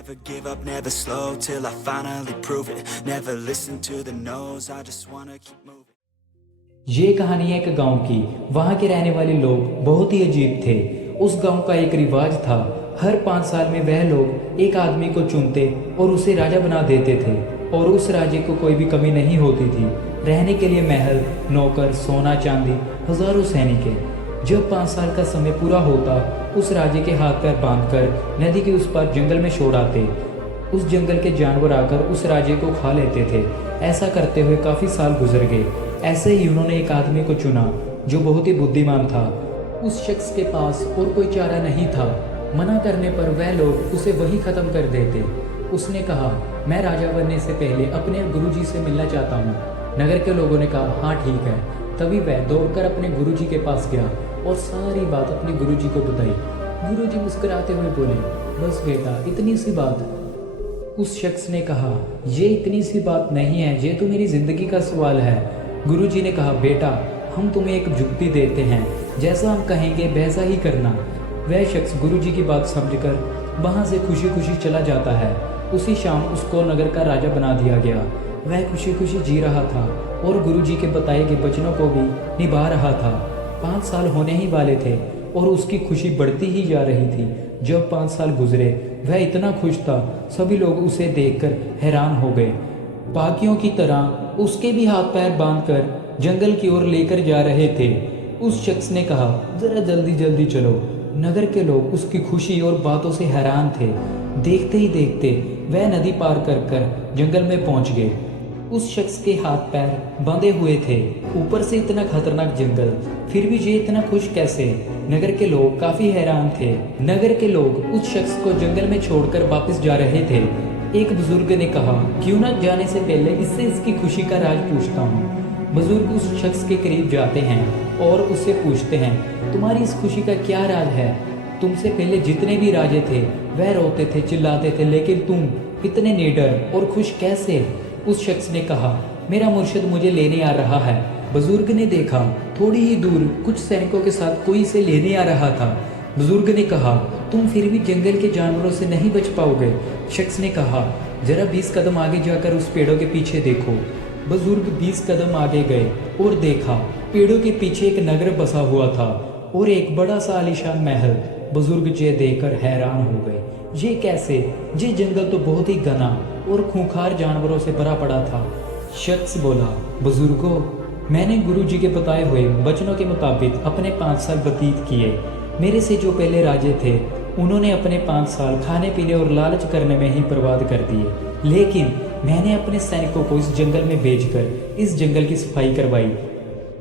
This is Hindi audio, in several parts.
Never give up, never slow till I finally prove it. Never listen to the no's, I just wanna keep moving. ये कहानी है एक गांव की। वहाँ के रहने वाले लोग बहुत ही अजीब थे। उस गांव का एक रिवाज था, हर 5 साल में वह लोग एक आदमी को चुनते और उसे राजा बना देते थे और उस राजे को कोई भी कमी नहीं होती थी। रहने के लिए महल, नौकर, सोना चांदी, हजारों सैनिक। जब 5 साल का समय पूरा होता, उस राजे के हाथ पैर बांधकर नदी के उस पार जंगल में छोड़ आते। उस जंगल के जानवर आकर उस राजे को खा लेते थे। ऐसा करते हुए काफ़ी साल गुजर गए। ऐसे ही उन्होंने एक आदमी को चुना जो बहुत ही बुद्धिमान था। उस शख्स के पास और कोई चारा नहीं था। मना करने पर वह लोग उसे वही ख़त्म कर देते। उसने कहा, मैं राजा बनने से पहले अपने गुरुजी से मिलना चाहता हूँ। नगर के लोगों ने कहा, हाँ ठीक है। तभी वह दौड़कर अपने गुरुजी के पास गया और सारी बात अपने गुरुजी को बताई। गुरुजी मुस्कुराते हुए बोले, बस बेटा, इतनी सी बात। उस शख्स ने कहा, ये इतनी सी बात नहीं है, ये तो मेरी ज़िंदगी का सवाल है। गुरुजी ने कहा, बेटा, हम तुम्हें एक जुक्ति देते हैं, जैसा हम कहेंगे वैसा ही करना। वह शख्स गुरुजी की बात समझकर वहाँ से खुशी खुशी चला जाता है। उसी शाम उसको नगर का राजा बना दिया गया। वह खुशी खुशी जी रहा था और गुरुजी के बताए गए वचनों को भी निभा रहा था। 5 साल होने ही वाले थे और उसकी खुशी बढ़ती ही जा रही थी। जब 5 साल गुजरे, वह इतना खुश था, सभी लोग उसे देखकर हैरान हो गए। बाकियों की तरह उसके भी हाथ पैर बांधकर जंगल की ओर लेकर जा रहे थे। उस शख्स ने कहा, जरा जल्दी जल्दी चलो। नगर के लोग उसकी खुशी और बातों से हैरान थे। देखते ही देखते वह नदी पार कर जंगल में पहुंच गए। उस शख्स के हाथ पैर बंधे हुए थे, ऊपर से इतना खतरनाक जंगल, फिर भी ये इतना खुश कैसे? नगर के लोग काफी हैरान थे। नगर के लोग उस शख्स को जंगल में छोड़कर वापस जा रहे थे। एक बुजुर्ग ने कहा, क्यों न जाने से पहले इससे इसकी खुशी का राज पूछता हूँ। बुजुर्ग उस शख्स के करीब जाते हैं और उससे पूछते हैं, तुम्हारी इस खुशी का क्या राज है? तुमसे पहले जितने भी राजे थे वह रोते थे, चिल्लाते थे, लेकिन तुम इतने निडर और खुश कैसे? उस शख्स ने कहा, मेरा मुर्शिद मुझे लेने आ रहा है। बुजुर्ग ने देखा, थोड़ी ही दूर कुछ सैनिकों के साथ कोई इसे लेने आ रहा था। बुजुर्ग ने कहा, तुम फिर भी जंगल के जानवरों से नहीं बच पाओगे। शख्स ने कहा, जरा 20 कदम आगे जाकर उस पेड़ों के पीछे देखो। बुजुर्ग 20 कदम आगे गए और देखा, पेड़ों के पीछे एक नगर बसा हुआ था और एक बड़ा सा आलीशान महल। बुजुर्ग ये देखकर हैरान हो गए, ये कैसे? ये जंगल तो बहुत ही घना और खूंखार जानवरों से भरा पड़ा था। शख्स बोला, बुजुर्गों, मैंने गुरुजी के बताए हुए वचनों के मुताबिक अपने 5 साल व्यतीत किए। मेरे से जो पहले राजे थे उन्होंने अपने 5 साल खाने पीने और लालच करने में ही बर्बाद कर दिए, लेकिन मैंने अपने सैनिकों को इस जंगल में भेजकर इस जंगल की सफाई करवाई।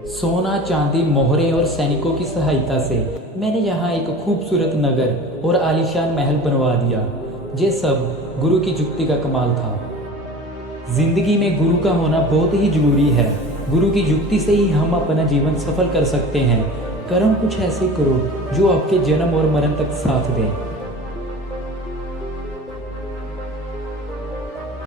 सोना, चांदी, मोहरे और सैनिकों की सहायता से मैंने यहाँ एक खूबसूरत नगर और आलीशान महल बनवा दिया। ये सब गुरु की जुक्ति का कमाल था। जिंदगी में गुरु का होना बहुत ही जरूरी है। गुरु की जुक्ति से ही हम अपना जीवन सफल कर सकते हैं। कर्म कुछ ऐसे करो जो आपके जन्म और मरण तक साथ दें।